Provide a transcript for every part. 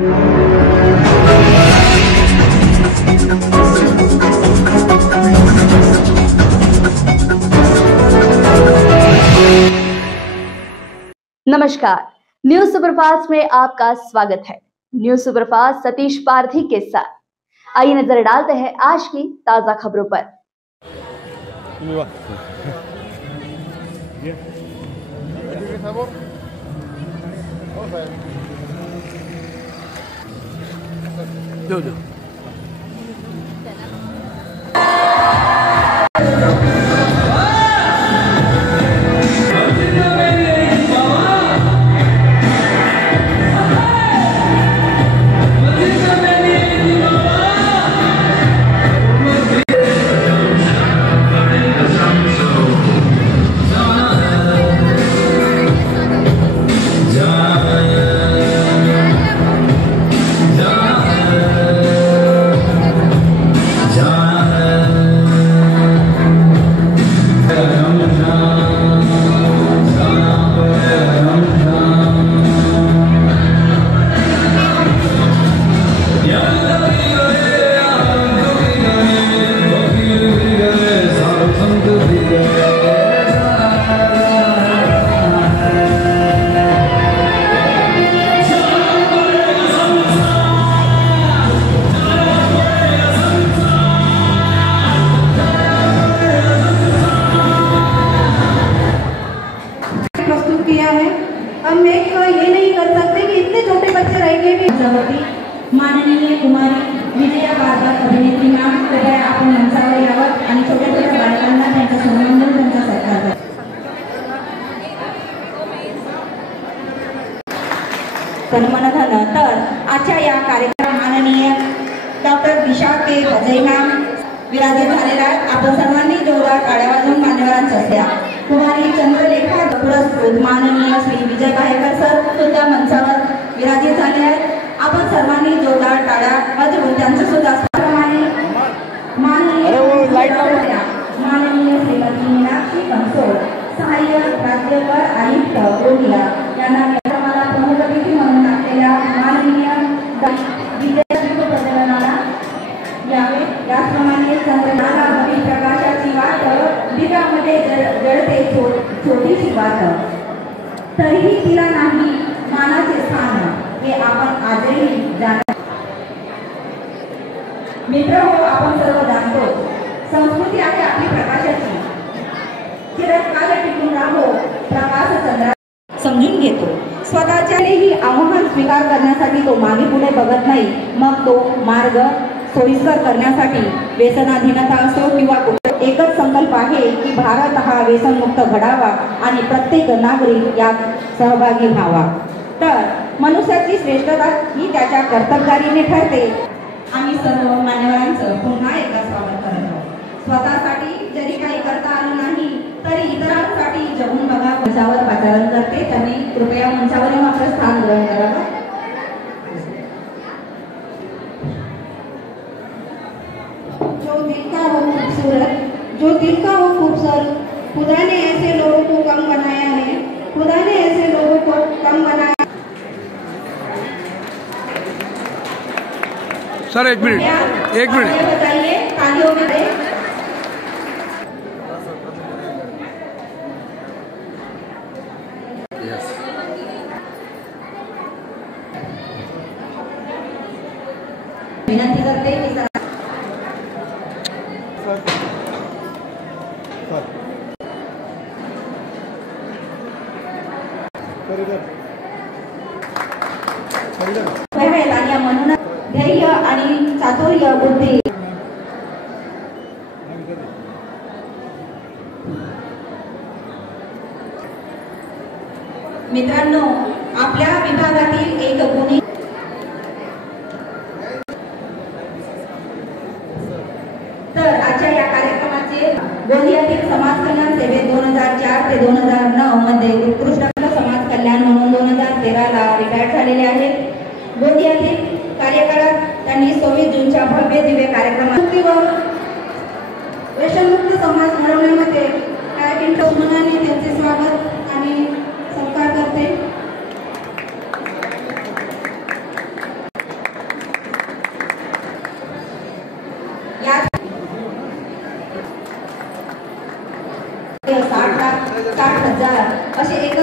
नमस्कार, news superfast में आपका स्वागत है। न्यूज सुपरफास्ट सतीश पारधी के साथ आइए नजर डालते हैं आज की ताजा खबरों पर। माननीय कुमारी विजया बारदार अभिनेत्री मॅम, कृपया आपण मंचावर यावं आणि छोट्या छोट्या बालकांना त्यांचा सन्मान त्यांचा सत्कार करा। सन्मानधन तर आजच्या या कार्यक्रमात माननीय डॉक्टर दिशा के भजई मॅम विराजित झालेल्या आहेत। आपण सर्वांनी जोरदार टाळ्या वाजवून मान्यवरांचा द्या। कुमारी चंद्रलेखा पुरस्कृत माननीय श्री विजय बाहेकर सर सुद्धा मंचावर विराजित झाले आहेत। आपण सर्वांनी जोरदार टाळ्या वाजवून त्यांचं सुद्धा माननीय श्रीमती मीनाक्षी कंसोल सहाय्यक राज्यकर आयुक्त गोंदिया यांना कार्यक्रमाला प्रमुख अतिथी म्हणून टाकलेल्या माननीय विद्यार्थी प्रदर्शनाला यावे। याचप्रमाणे चंद्रनाला भवी प्रकाशाची वाट दिव्यामध्ये जळते छोटीशी वाट, तरीही तिला नाही मानाचे स्थान हे आपण आजही जाणतो। मित्र हो, आपण सर्व जाणतो संस्कृती आहे आपली प्रकाशाची, चिरकाल टिकून राहो प्रकाश चंद्रा समजून घेतो। स्वतःच्याही आव्हान स्वीकार करण्यासाठी तो मागे पुढे बघत नाही। मग तो मार्ग सोयीस्कर करण्यासाठी व्यसनाधीनता असो किंवा एकच संकल्प आहे की भारत हा व्यसनमुक्त घडावा आणि प्रत्येक नागरिक यात सहभागी व्हावा। तर मनुष्याची श्रेष्ठता ही त्याच्या कर्तबगारीने ठरते। आम्ही सर्व मान्यवरांचं पुन्हा एकदा स्वागत करतो। स्वतःसाठी जरी काही करता आलं नाही तरी इतरांसाठी जगून बघा मंचावर पाचारण करते। त्यांनी कृपया मंचावर येऊन आपलं स्थान ग्रहण करावं। जो दिल का हो खूबसूरत, खुदा ने ऐसे लोगों को कम बनाया है, खुदा ने ऐसे लोगों को कम बनाया। सर एक मिनट बताइए तालियों में दे। विनंती करते कि म्हणून धैर्य आणि चातुर्य बुद्धी मित्रांनो, आपल्या विभागातील एक गुणी तर आजच्या या कार्यक्रमाचे गोंदियातील समाज कल्याण सेवेत 2004 ते 2009 मध्ये उत्कृष्ट समाज कल्याण म्हणून 2013 ला रिटायर झालेले आहेत। गोंदियातील कार्यकाळात त्यांनी 26 जूनच्या भव्य दिव्य कार्यक्रमात व्यसनमुक्त समाज घडवण्यामध्ये मनाने त्यांचे स्वागत आणि सत्कार करते। 60,000 असे एक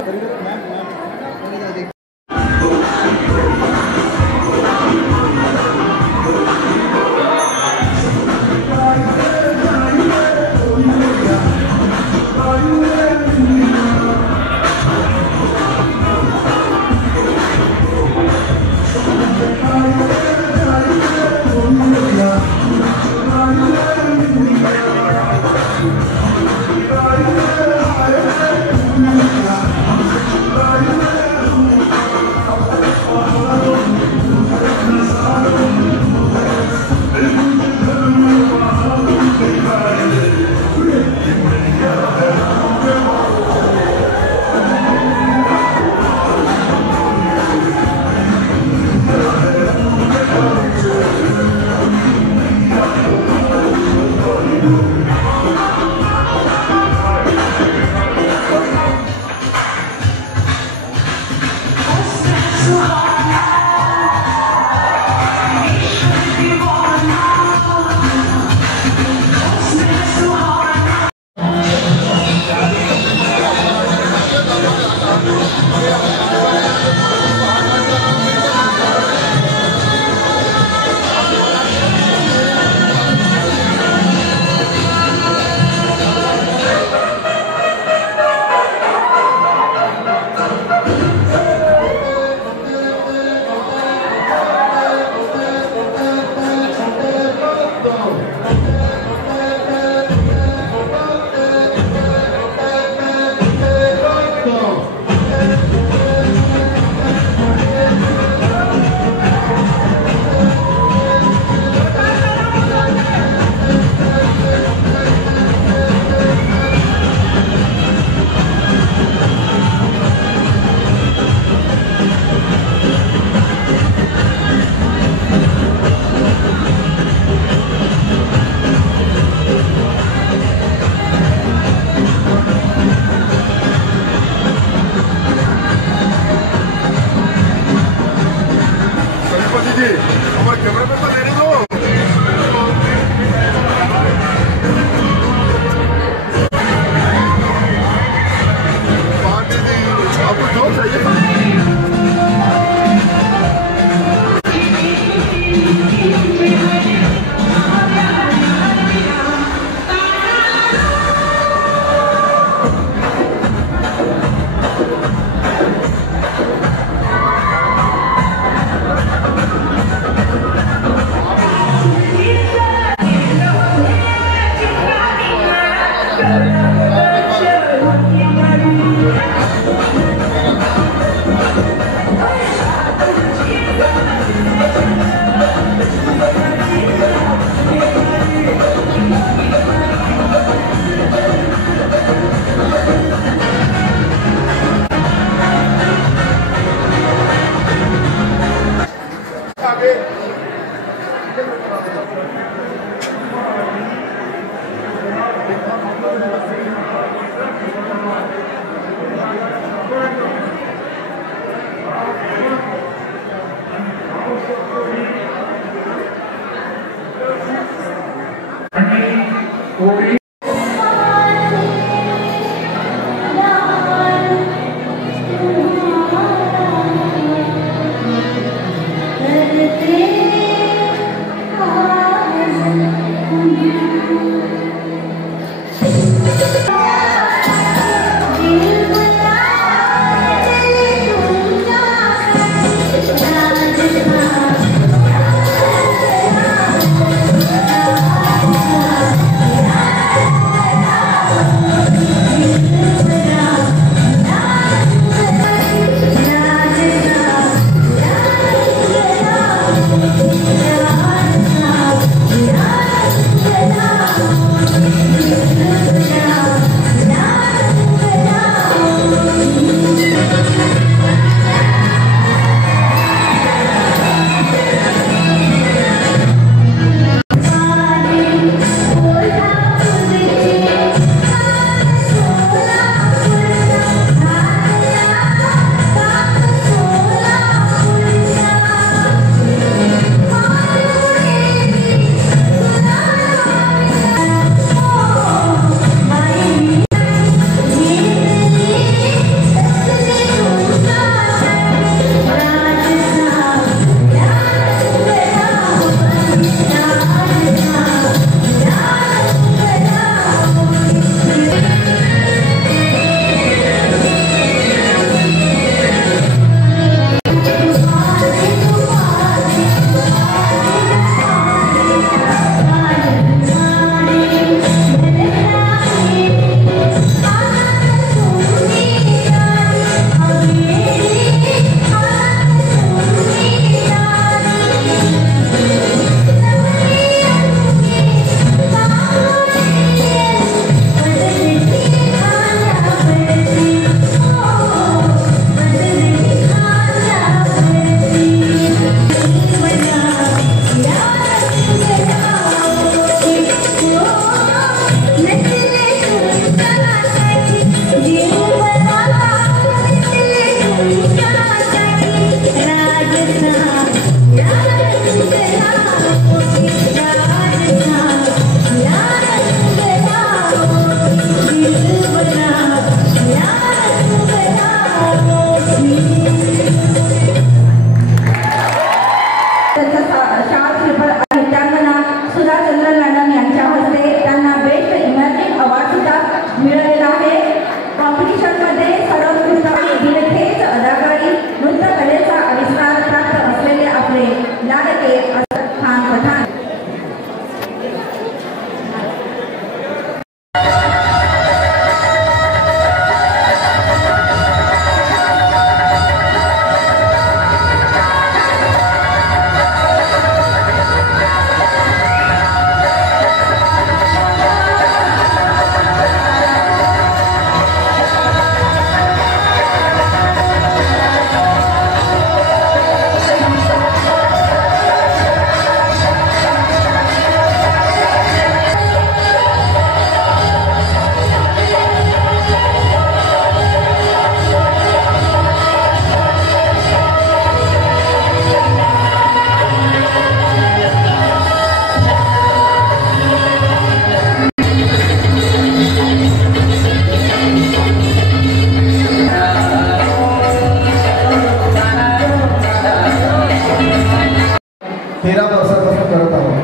13 वर्षापासून करत आहोत.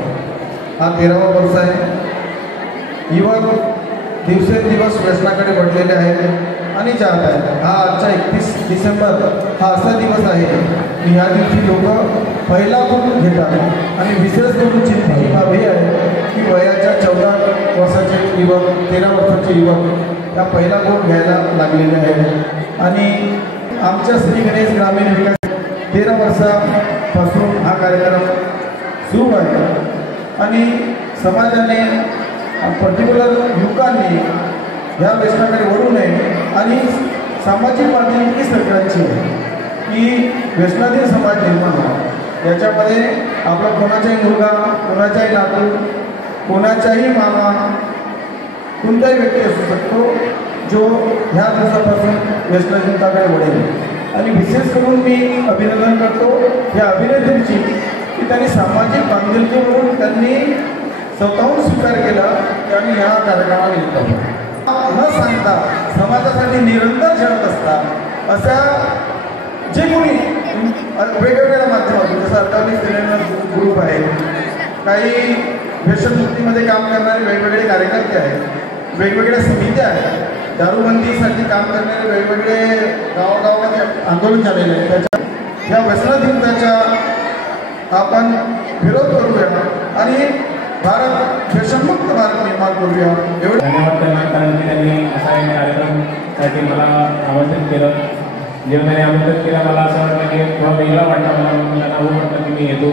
हा 13वा वर्ष आहे. युवक दिवसेंदिवस व्यसनाकडे वळलेले आहेत आणि जात आहेत. हा आजचा 31 डिसेंबर हा असा दिवस आहे की ह्या दिवशी लोक पहिला गुण घेतात आणि विशेष करून चिंता ही बाब ही आहे की वयाच्या 14 वर्षाचे युवक 13 वर्षाचे युवक या पहिला गुण घ्यायला लागलेले आहेत. आणि आमच्या श्री गणेश ग्रामीण विकास 13 वर्षापासून हा कार्यक्रम सुरू आहे आणि समाजाने पर्टिक्युलर युवकांनी ह्या व्यसनाकडे वळू नये आणि सामाजिक बांधिलकी सगळ्यांची आहे की व्यसनाधीन समाज निर्माण व्हावा. याच्यामध्ये आपला कोणाचाही मुलगा, कोणाचाही नातू, कोणाचाही मामा, कोणताही व्यक्ती असू शकतो जो ह्या दिवसापासून व्यसनाधीनताकडे वळेल. आणि विशेष करून मी अभिनंदन करतो या अभिनेत्रीची की त्यांनी सामाजिक बांधिलकीवरून त्यांनी स्वतःहून स्वीकार केला आणि ह्या कार्यक्रमाला येतात. न सांगता समाजासाठी निरंतर झटत असतात अशा जे कोणी वेगवेगळ्या माध्यमातून जसं अकादमी सिनेमा ग्रुप आहे, काही व्यसनमुक्तीमध्ये काम करणारे वेगवेगळे कार्यकर्ते आहेत, वेगवेगळ्या समित्या आहेत, दारूबंदीसाठी काम करणारे वेगवेगळे गावागावामध्ये आंदोलन झालेले आहे. त्याच्या या व्यसनाधीनताच्या आपण विरोध करूया आणि भारत व्यसनमुक्त भारत निर्माण करूया. एवढं धन्यवाद त्यांना, कारण की त्यांनी असा एक कार्यक्रमासाठी मला आमंत्रित केलं. जेव्हा त्यांनी आमंत्रित केलं मला असं वाटलं की थोडा वेगळा वाटला मला, म्हणून त्यांना हवं वाटलं की मी येतो.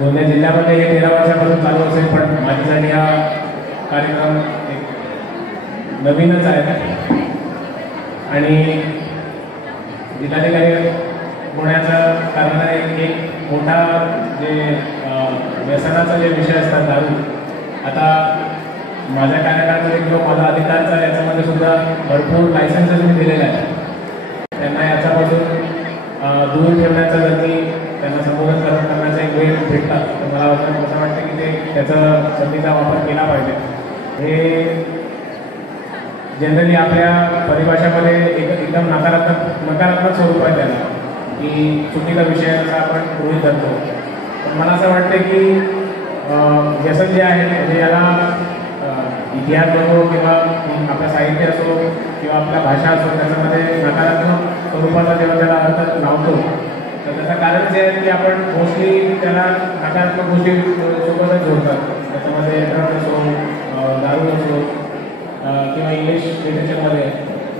गोंदिया जिल्ह्यामध्ये हे 13 वर्षापासून चालू असेल, पण माझ्यासाठी हा कार्यक्रम एक नवीनच आहे. आणि जिल्हाधिकारी होण्याचं कारण एक मोठा जे व्यसनाचा जे विषय असतात दारू, आता माझ्या कार्यकाळामध्ये किंवा माझा अधिकारचा याच्यामध्ये सुद्धा भरपूर लायसन्सेस मी दिलेले आहेत. त्यांना याच्यापासून दूर ठेवण्याचा जर मी त्यांना संबोधन करण्याचा एक वेळ भेटला तर मला असं वाटतं की ते त्याचा संधीचा वापर केला पाहिजे. हे जनरली आपल्या परिभाषामध्ये एकदम नकारात्मक स्वरूप आहे त्याला, की चुकीचा विषय असा आपण गृहीत धरतो. पण मला असं वाटतं की व्यसन जे आहे म्हणजे याला इतिहास असो किंवा आपलं साहित्य असो किंवा आपल्या भाषा असो त्याच्यामध्ये नकारात्मक स्वरूपाचा जेव्हा त्याला अर्थ लावतो तर त्याचं कारण जे आहे की आपण मोस्टली त्याला नकारात्मक गोष्टी सोबतच जोडतात. त्याच्यामध्ये ड्रग्ज असो, दारू असो किंवा इंग्लिश लिटरेचरमध्ये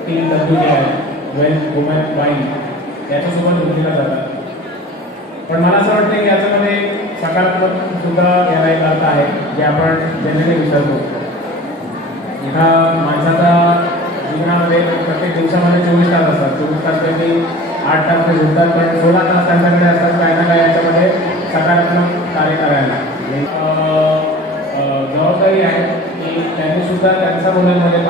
टी लड्डू जे आहे, वेल्थ, वुमन, वाईन याच्यासोबत जोडलेला जातात. पण मला असं वाटतं की याच्यामध्ये सकारात्मक सुद्धा याला एक अर्थ आहे जे आपण जनरली विसरतो. एका माणसाचा जीवनामध्ये प्रत्येक दिवसामध्ये 24 तास असतात. 24 तासपैकी 8 तास ते झोपतात, पण 16 तास त्यांच्याकडे असतात काय ना काय याच्यामध्ये सकारात्मक कार्य करायला. जबाबदारी आहे की त्यांनी सुद्धा त्यांच्या मुलांमध्ये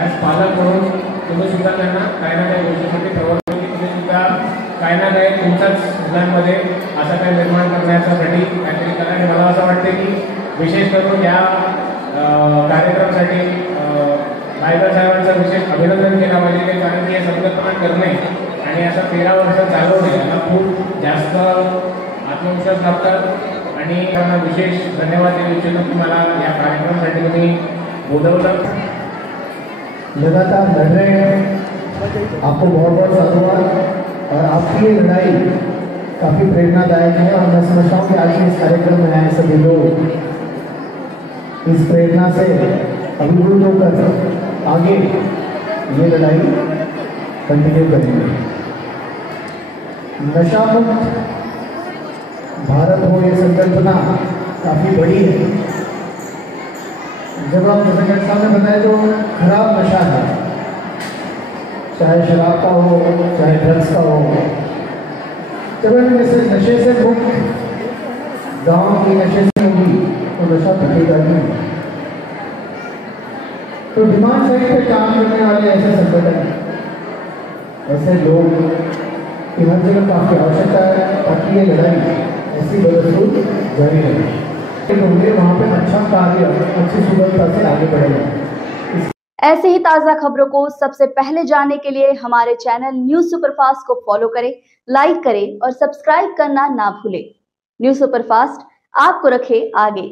ॲज पालक म्हणून तुम्ही सुद्धा त्यांना काही ना काही गोष्टीसाठी प्रवृत्त की तुम्ही सुद्धा काही ना काही तुमच्याच मुलांमध्ये असं काही निर्माण करण्यासाठी काहीतरी करा. आणि मला असं वाटतं की विशेष करून या कार्यक्रमासाठी नायगाव साहेबांचं विशेष अभिनंदन केलं पाहिजे, कारण की हे संकल्पना करणे आणि असं 13 वर्ष चालवणे याला खूप जास्त आत्मविश्वास लागतात. आणि त्यांना विशेष धन्यवाद देऊ इच्छितो की मला या कार्यक्रमासाठी तुम्ही बोलवलं. लगातार लड़ रहे हैं, आपको बहुत बहुत साधुवाद और आपकी ये लड़ाई काफ़ी प्रेरणादायक है. और मैं समझता हूँ कि आज के इस कार्यक्रम में आए सभी लोग इस प्रेरणा से अभिभूत होकर आगे ये लड़ाई कंटिन्यू करेंगे. नशा मुक्त भारत हो ये संकल्पना काफ़ी बड़ी है. जब हम जैसे साहब ने बताया जो खराब नशा है, चाहे शराब का हो चाहे ड्रग्स का हो, जब हम इस नशे से मुक्त गांव की नशे से होगी तो नशा घटेगा नहीं. तो डिमांड साइड पे काम करने वाले ऐसे संगठन, ऐसे लोग की हर जगह काफ़ी आवश्यकता है ताकि ये लड़ाई ऐसी बदसूर जारी रहे. होंगे वहाँ पे अच्छा कार्य अच्छी सुगमता से आगे बढ़ेगा. ऐसे ही ताजा खबरों को सबसे पहले जानने के लिए हमारे चैनल न्यूज सुपरफास्ट को फॉलो करें, लाइक करें और सब्सक्राइब करना ना भूलें। न्यूज सुपरफास्ट आपको रखे आगे।